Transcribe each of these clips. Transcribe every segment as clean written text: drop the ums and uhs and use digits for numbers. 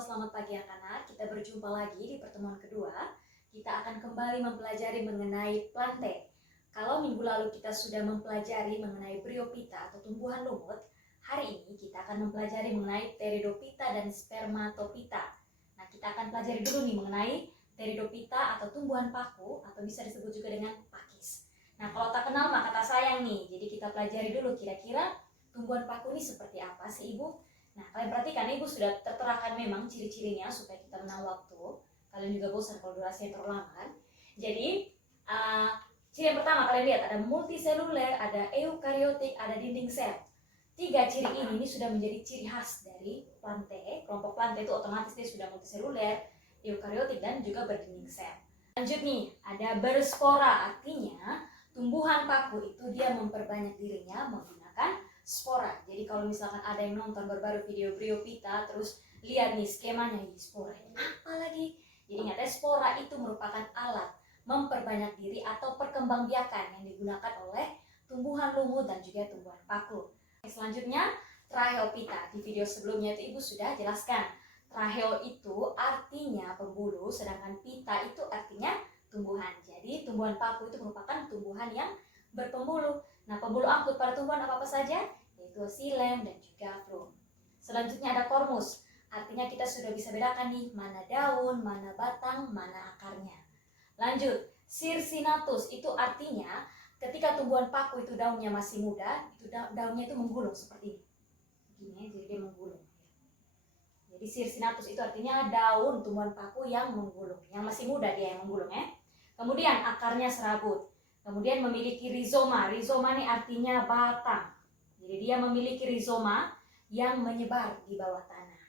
selamat pagi anak-anak. Kita berjumpa lagi di pertemuan kedua. Kita akan kembali mempelajari mengenai plante. Kalau minggu lalu kita sudah mempelajari mengenai Bryophyta atau tumbuhan lumut, hari ini kita akan mempelajari mengenai Pteridophyta dan Spermatophyta. Nah, kita akan pelajari dulu nih mengenai Pteridophyta atau tumbuhan paku atau bisa disebut juga dengan pakis. Nah, kalau tak kenal maka tak sayang nih. Jadi kita pelajari dulu kira-kira tumbuhan paku ini seperti apa sih Ibu? Nah, kalian perhatikan Ibu sudah terterakan memang ciri-cirinya supaya kita menang waktu. Kalian juga bosan kalau durasinya terlalu lama kan? Jadi, ciri yang pertama kalian lihat ada multiseluler, ada eukariotik, ada dinding sel. Tiga ciri ini sudah menjadi ciri khas dari plante. Kelompok plante itu otomatis dia sudah multiseluler, eukariotik, dan juga berdinding sel. Lanjut nih, ada berspora, artinya tumbuhan paku itu dia memperbanyak dirinya menggunakan spora. Jadi kalau misalkan ada yang nonton baru-baru video Bryophyta terus lihat nih skemanya, spora ini apa lagi? Jadi ingat ya, spora itu merupakan alat memperbanyak diri atau perkembangbiakan yang digunakan oleh tumbuhan lumut dan juga tumbuhan paku. Selanjutnya Tracheophyta. Di video sebelumnya itu Ibu sudah jelaskan. Tracheo itu artinya pembuluh, sedangkan pita itu artinya tumbuhan. Jadi tumbuhan paku itu merupakan tumbuhan yang berpembuluh. Nah, pembuluh angkut pada tumbuhan apa saja? Yaitu xilem dan juga phloem. Selanjutnya ada kormus. Artinya kita sudah bisa bedakan nih mana daun, mana batang, mana akarnya. Lanjut, circinatus itu artinya ketika tumbuhan paku itu daunnya masih muda, itu daunnya itu menggulung seperti ini. Begini ya, jadi dia menggulung. Jadi circinatus itu artinya daun tumbuhan paku yang menggulung, yang masih muda dia yang menggulung ya. Kemudian akarnya serabut. Kemudian memiliki rizoma. Rizoma ini artinya batang. Jadi dia memiliki rizoma yang menyebar di bawah tanah.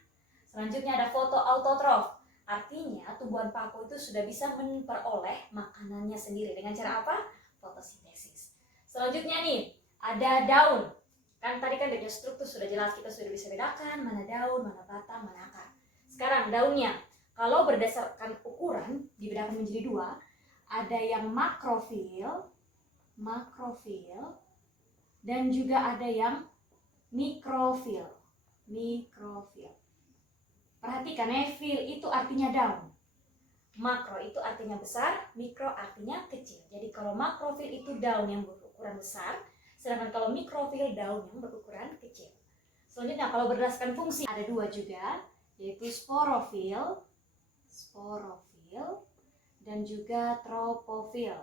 Selanjutnya ada fotoautotrof. Artinya tumbuhan paku itu sudah bisa memperoleh makanannya sendiri. Dengan cara apa? Fotosintesis. Selanjutnya nih, ada daun. Kan tadi kan dari struktur sudah jelas, kita sudah bisa bedakan mana daun, mana batang, mana akar. Sekarang daunnya, kalau berdasarkan ukuran dibedakan menjadi dua. Ada yang makrofil, dan juga ada yang mikrofil. Perhatikan ya, fil itu artinya daun. Makro itu artinya besar, mikro artinya kecil. Jadi kalau makrofil itu daun yang berukuran besar, sedangkan kalau mikrofil daun yang berukuran kecil. Selanjutnya kalau berdasarkan fungsi ada dua juga, yaitu sporofil dan juga tropofil.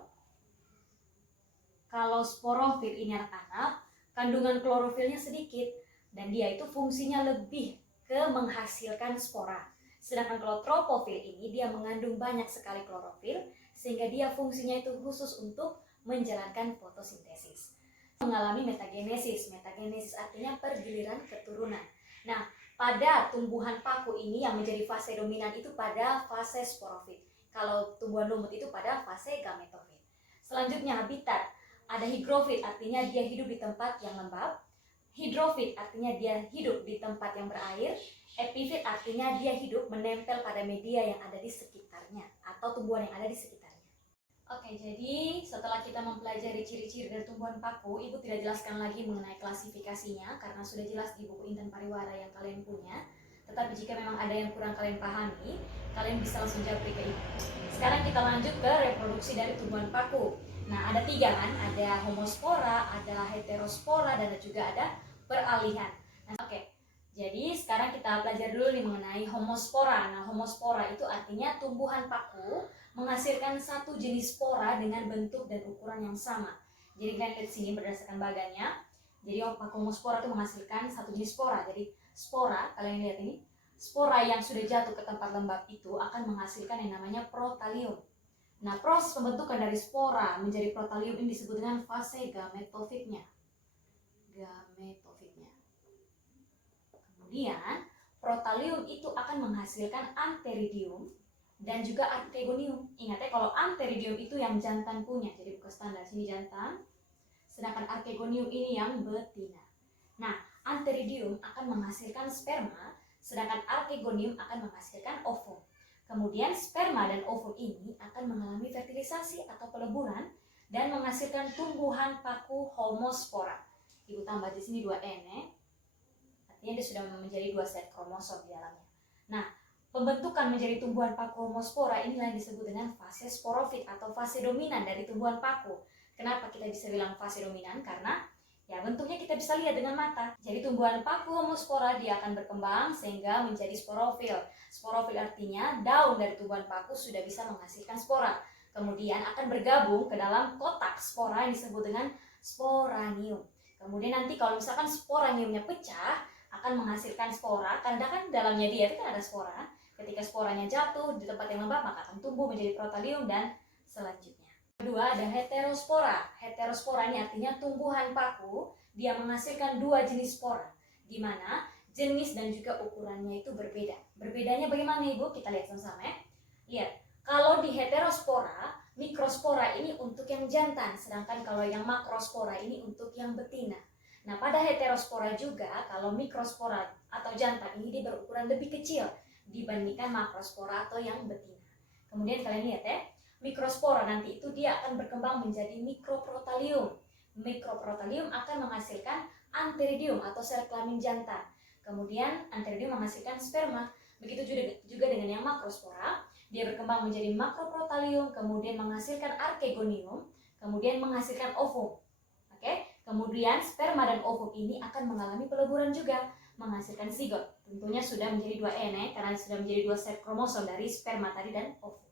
Kalau sporofil ini anak-anak, kandungan klorofilnya sedikit dan dia itu fungsinya lebih ke menghasilkan spora. Sedangkan kalau tropofil ini dia mengandung banyak sekali klorofil sehingga dia fungsinya itu khusus untuk menjalankan fotosintesis. Mengalami metagenesis. Metagenesis artinya pergiliran keturunan. Nah, pada tumbuhan paku ini yang menjadi fase dominan itu pada fase sporofit. Kalau tumbuhan lumut itu pada fase gametofit. Selanjutnya habitat. Ada higrofit artinya dia hidup di tempat yang lembab. Hidrofit artinya dia hidup di tempat yang berair. Epifit artinya dia hidup menempel pada media yang ada di sekitarnya atau tumbuhan yang ada di sekitarnya. Oke, jadi setelah kita mempelajari ciri-ciri dari tumbuhan paku, Ibu tidak jelaskan lagi mengenai klasifikasinya karena sudah jelas di buku Intan Pariwara yang kalian punya. Tetapi jika memang ada yang kurang kalian pahami, kalian bisa langsung japri ke Ibu. Sekarang kita lanjut ke reproduksi dari tumbuhan paku. Nah, ada tiga kan, ada homospora, ada heterospora, dan juga ada peralihan. Nah, oke. Jadi sekarang kita belajar dulu nih mengenai homospora. Nah, homospora itu artinya tumbuhan paku menghasilkan satu jenis spora dengan bentuk dan ukuran yang sama. Jadi kalian lihat sini berdasarkan baganya. Jadi paku homospora itu menghasilkan satu jenis spora. Jadi spora, kalian lihat ini, spora yang sudah jatuh ke tempat lembab itu akan menghasilkan yang namanya protalium. Nah, proses pembentukan dari spora menjadi protalium ini disebut dengan fase gametofitnya. Kemudian, protalium itu akan menghasilkan antheridium dan juga archegonium. Ingat ya, kalau antheridium itu yang jantan punya, jadi bukan standar, sini jantan. Sedangkan archegonium ini yang betina. Nah, antheridium akan menghasilkan sperma, sedangkan archegonium akan menghasilkan ovum. Kemudian sperma dan ovum ini akan mengalami fertilisasi atau peleburan dan menghasilkan tumbuhan paku homospora. Ibu tambah di sini 2N ya. Artinya dia sudah menjadi 2 set kromosom di dalamnya. Nah, Pembentukan menjadi tumbuhan paku homospora inilah yang disebut dengan fase sporofit atau fase dominan dari tumbuhan paku. Kenapa kita bisa bilang fase dominan? Karena ya bentuknya kita bisa lihat dengan mata. Jadi tumbuhan paku homospora dia akan berkembang sehingga menjadi sporofil. Sporofil artinya daun dari tumbuhan paku sudah bisa menghasilkan spora. Kemudian akan bergabung ke dalam kotak spora yang disebut dengan sporanium. Kemudian nanti kalau misalkan sporaniumnya pecah, akan menghasilkan spora, karena kan dalamnya dia itu kan ada spora. Ketika sporanya jatuh di tempat yang lembab, maka akan tumbuh menjadi protalium dan selanjutnya. Kedua ada heterospora. Heterospora ini artinya tumbuhan paku, dia menghasilkan dua jenis spora, di mana jenis dan juga ukurannya itu berbeda. Berbedanya bagaimana Ibu? Kita lihat sama-sama ya. Lihat, kalau di heterospora, mikrospora ini untuk yang jantan, sedangkan kalau yang makrospora ini untuk yang betina. Nah, pada heterospora juga, kalau mikrospora atau jantan ini dia berukuran lebih kecil dibandingkan makrospora atau yang betina. Kemudian kalian lihat ya, mikrospora nanti itu dia akan berkembang menjadi mikroprotalium. Mikroprotalium akan menghasilkan antheridium atau sel kelamin jantan. Kemudian antheridium menghasilkan sperma. Begitu juga dengan yang makrospora, dia berkembang menjadi makroprotalium, kemudian menghasilkan archegonium, kemudian menghasilkan ovum. Oke, kemudian sperma dan ovum ini akan mengalami peleburan juga, menghasilkan zigot. Tentunya sudah menjadi 2N ya, karena sudah menjadi 2 set kromosom dari sperma tadi dan ovum.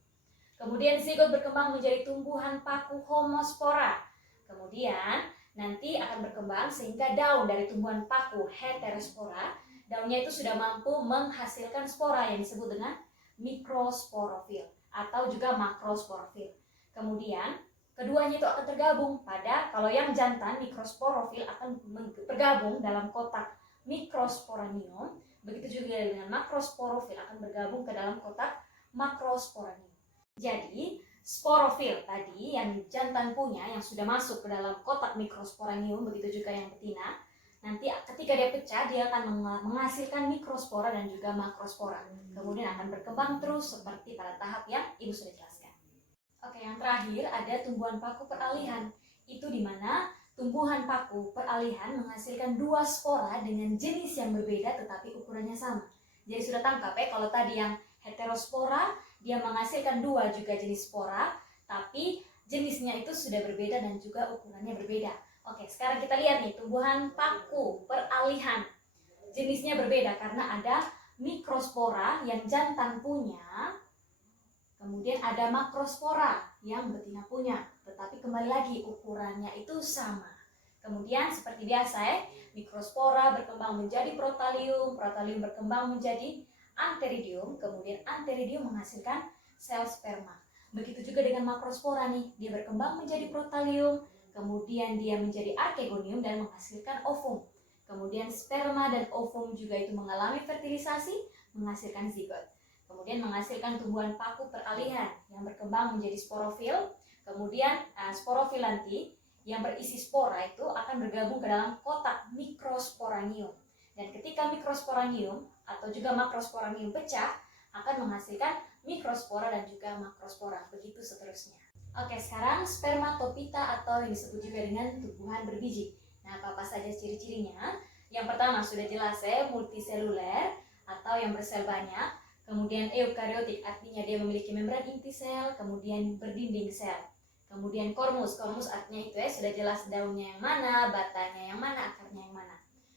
Kemudian zigot berkembang menjadi tumbuhan paku homospora. Kemudian nanti akan berkembang sehingga daun dari tumbuhan paku heterospora, daunnya itu sudah mampu menghasilkan spora yang disebut dengan mikrosporofil atau juga makrosporofil. Kemudian keduanya itu akan tergabung pada, kalau yang jantan mikrosporofil akan bergabung dalam kotak mikrosporanium, begitu juga dengan makrosporofil akan bergabung ke dalam kotak makrosporanium. Jadi sporofil tadi yang jantan punya yang sudah masuk ke dalam kotak mikrosporanium, begitu juga yang betina, nanti ketika dia pecah dia akan menghasilkan mikrospora dan juga makrospora. Kemudian akan berkembang terus seperti pada tahap yang Ibu sudah jelaskan. Oke, yang terakhir ada tumbuhan paku peralihan. Itu dimana tumbuhan paku peralihan menghasilkan dua spora dengan jenis yang berbeda tetapi ukurannya sama. Jadi sudah tangkap ya, kalau tadi yang heterospora dia menghasilkan dua juga jenis spora, tapi jenisnya itu sudah berbeda dan juga ukurannya berbeda. Oke, sekarang kita lihat nih tumbuhan paku peralihan. Jenisnya berbeda karena ada mikrospora yang jantan punya, kemudian ada makrospora yang betina punya, tetapi kembali lagi ukurannya itu sama. Kemudian seperti biasa ya, mikrospora berkembang menjadi protalium, protalium berkembang menjadi antheridium, kemudian antheridium menghasilkan sel sperma. Begitu juga dengan makrospora nih, dia berkembang menjadi protalium, kemudian dia menjadi archegonium dan menghasilkan ovum. Kemudian sperma dan ovum juga itu mengalami fertilisasi, menghasilkan zigot. Kemudian menghasilkan tumbuhan paku peralihan yang berkembang menjadi sporofil. Kemudian sporofil nanti yang berisi spora itu akan bergabung ke dalam kotak mikrosporanium. Dan ketika mikrosporanium atau juga makrosporanium pecah, akan menghasilkan mikrospora dan juga makrospora. Begitu seterusnya. Oke, sekarang spermatopita atau yang disebut juga dengan tumbuhan berbiji. Nah, apa saja ciri-cirinya? Yang pertama sudah jelas ya, multiseluler atau yang bersel banyak. Kemudian eukariotik artinya dia memiliki membran inti sel, kemudian berdinding sel. Kemudian kormus artinya itu ya sudah jelas daunnya yang mana, batangnya yang mana, akarnya yang mana.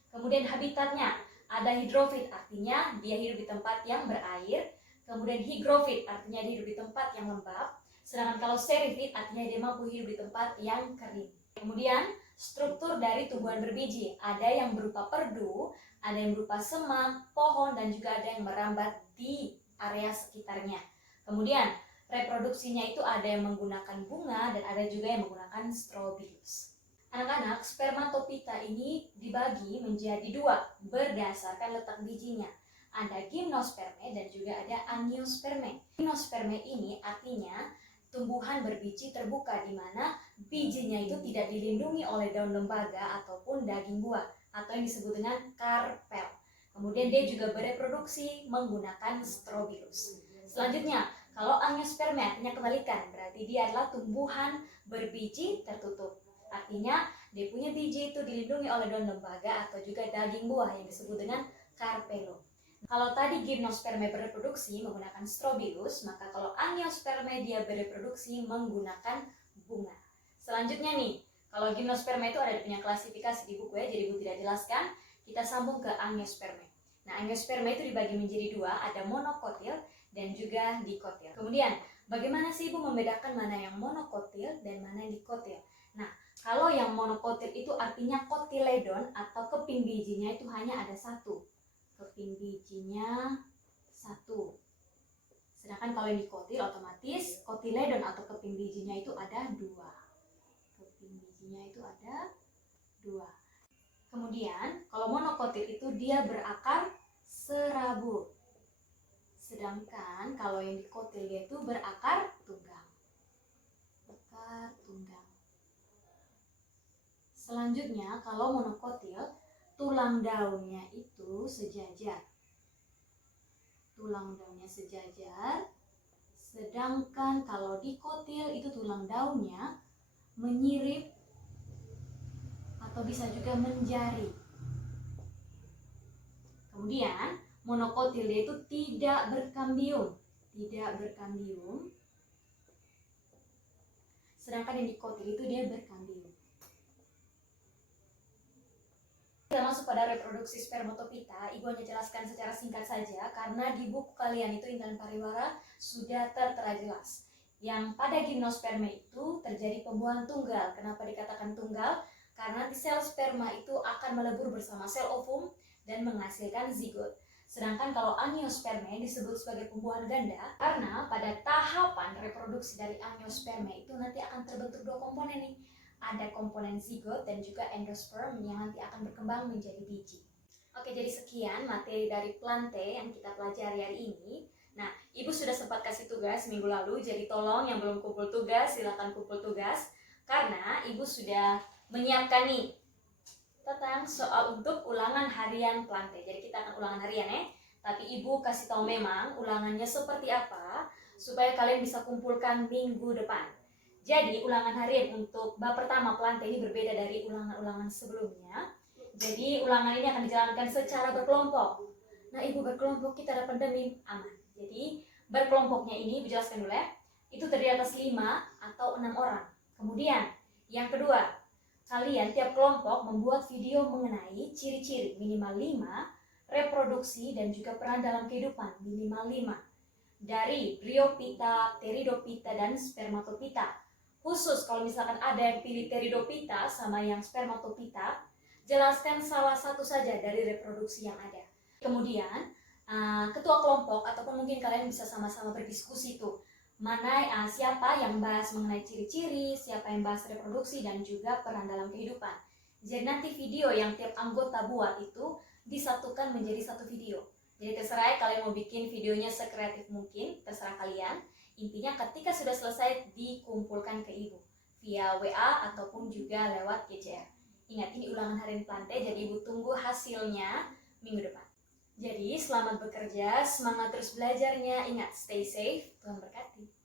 Kemudian habitatnya ada hidrofit artinya dia hidup di tempat yang berair. Kemudian higrofit artinya dia hidup di tempat yang lembab. Sedangkan kalau serifit artinya dia mampu hidup di tempat yang kering. Kemudian struktur dari tumbuhan berbiji ada yang berupa perdu, ada yang berupa semak, pohon, dan juga ada yang merambat di area sekitarnya. Kemudian reproduksinya itu ada yang menggunakan bunga dan ada juga yang menggunakan strobilus. Anak-anak, spermatopita ini dibagi menjadi dua berdasarkan letak bijinya. Ada gimnosperme dan juga ada angiosperme. Gimnosperme ini artinya tumbuhan berbiji terbuka di mana bijinya itu tidak dilindungi oleh daun lembaga ataupun daging buah atau yang disebut dengan karpel. Kemudian dia juga bereproduksi menggunakan strobilus. Selanjutnya, kalau angiosperme artinya kebalikan, berarti dia adalah tumbuhan berbiji tertutup. Artinya dia punya biji itu dilindungi oleh daun lembaga atau juga daging buah yang disebut dengan karpelo. Kalau tadi Gymnospermae bereproduksi menggunakan strobilus, maka kalau Angiospermae dia bereproduksi menggunakan bunga. Selanjutnya nih, kalau Gymnospermae itu ada punya klasifikasi di buku ya, jadi Ibu tidak jelaskan. Kita sambung ke Angiospermae. Nah, Angiospermae itu dibagi menjadi dua, ada monokotil dan juga dikotil. Kemudian, bagaimana sih Ibu membedakan mana yang monokotil dan mana yang dikotil? Nah, kalau yang monokotil itu artinya kotiledon atau keping bijinya itu hanya ada satu. Keping bijinya satu. Sedangkan kalau yang dikotil otomatis kotiledon atau keping bijinya itu ada dua. Keping bijinya itu ada dua. Kemudian kalau monokotil itu dia berakar serabut. Sedangkan kalau yang dikotil dia itu berakar tunggang. Akar tunggang. Selanjutnya kalau monokotil tulang daunnya itu sejajar. Tulang daunnya sejajar. Sedangkan kalau dikotil itu tulang daunnya menyirip atau bisa juga menjari. Kemudian monokotil dia itu tidak berkambium. Tidak berkambium. Sedangkan yang dikotil itu dia berkambium. Kita masuk pada reproduksi spermatopita, Ibu hanya jelaskan secara singkat saja karena di buku kalian itu Intan Pariwara sudah tertera jelas. Yang pada Gymnospermae itu terjadi pembuahan tunggal. Kenapa dikatakan tunggal? Karena sel sperma itu akan melebur bersama sel ovum dan menghasilkan zigot. Sedangkan kalau Angiospermae disebut sebagai pembuahan ganda karena pada tahapan reproduksi dari Angiospermae itu nanti akan terbentuk dua komponen nih. Ada komponen zigot dan juga endosperm yang nanti akan berkembang menjadi biji. Oke, jadi sekian materi dari plante yang kita pelajari hari ini. Nah, Ibu sudah sempat kasih tugas minggu lalu, jadi tolong yang belum kumpul tugas, silakan kumpul tugas. Karena Ibu sudah menyiapkan nih tentang soal untuk ulangan harian plante. Jadi kita akan ulangan harian ya. Tapi Ibu kasih tahu memang ulangannya seperti apa, supaya kalian bisa kumpulkan minggu depan. Jadi ulangan harian untuk bab pertama plante ini berbeda dari ulangan-ulangan sebelumnya. Jadi ulangan ini akan dijalankan secara berkelompok. Nah, Ibu berkelompok kita dapat demi aman. Jadi berkelompoknya ini Ibu jelaskan dulu ya. Itu terdiri atas 5 atau 6 orang. Kemudian yang kedua, kalian tiap kelompok membuat video mengenai ciri-ciri minimal 5, reproduksi dan juga peran dalam kehidupan minimal 5 dari Bryophyta, Pteridophyta dan Spermatophyta. Khusus kalau misalkan ada yang pilih Pteridophyta sama yang Spermatophyta, jelaskan salah satu saja dari reproduksi yang ada. Kemudian ketua kelompok ataupun mungkin kalian bisa sama-sama berdiskusi tuh mana siapa yang bahas mengenai ciri-ciri, siapa yang bahas reproduksi dan juga peran dalam kehidupan. Jadi nanti video yang tiap anggota buat itu disatukan menjadi satu video. Jadi terserah ya, kalian mau bikin videonya sekreatif mungkin, terserah kalian. Intinya ketika sudah selesai dikumpulkan ke Ibu via WA ataupun juga lewat GCR. Ingat ini ulangan harian plante, jadi Ibu tunggu hasilnya minggu depan. Jadi selamat bekerja, semangat terus belajarnya, ingat stay safe, Tuhan berkati.